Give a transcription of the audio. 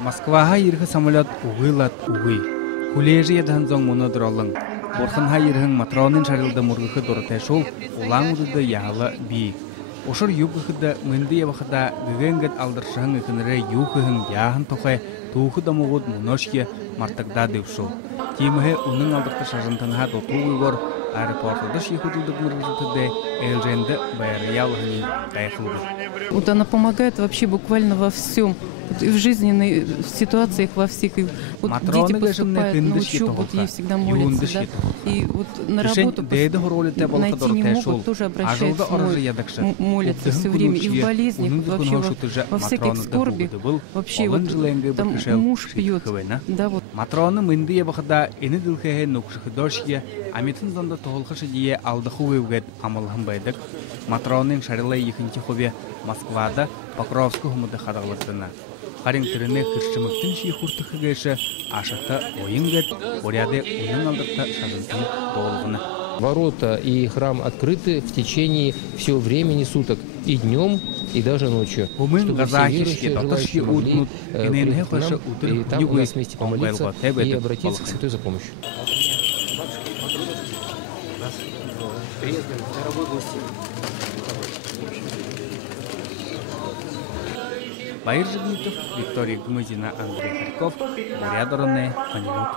Москваға ергі самолет уғылат уғы. Кулежі едіғын зоң мұны дұралың. Борхынға ерігін матронын шарылды мұрғықы дұрытай шол, улаң ұдыды яғылы бей. Ошыр юбғықыды мүнді ебіқыда гүгенгет алдыршығын үкінірі юқығын яғын тоқай туғы дамуғыд мұношке мартықда дөпшол. Темігі оның алдықты шажынтынға дотуғы гор аэропортыды шейхудылдық мұрғықыды әлженді байырыялығын қайқылды. Вот она помогает вообще буквально во всем. Вот и в жизненных ситуациях во всех. И вот дети поступают на учебу, вот ей всегда молятся, да? И вот на работу найти не могут, тоже обращаются, молятся все время. И в болезнях, вот вообще во всяких скорби, вообще вот там муж пьет, да, вот. Матроны мынды ебақыда ені ділкеге нөкшігі дошке, аметін зонда тоғылқышы дие алдықы өйгет амалығын байдық. Матроның шарылай екінші хобе Москвада Покровскі хумыды қадағылықтына. Қарин түріне кіршіміктің шей құртықы кеші ашықты ойынгет, оряды оның алдықта шажынтын болғыны. Ворота и храм открыты в течение всего времени суток, и днем, и даже ночью, чтобы все верующие, желающие могли приехать к нам, и там у нас вместе помолиться и обратиться к Святой за помощью. Байыр Жигитов, Виктория Гмызина, Андрей Харьков, Мария Дороне, Панилут.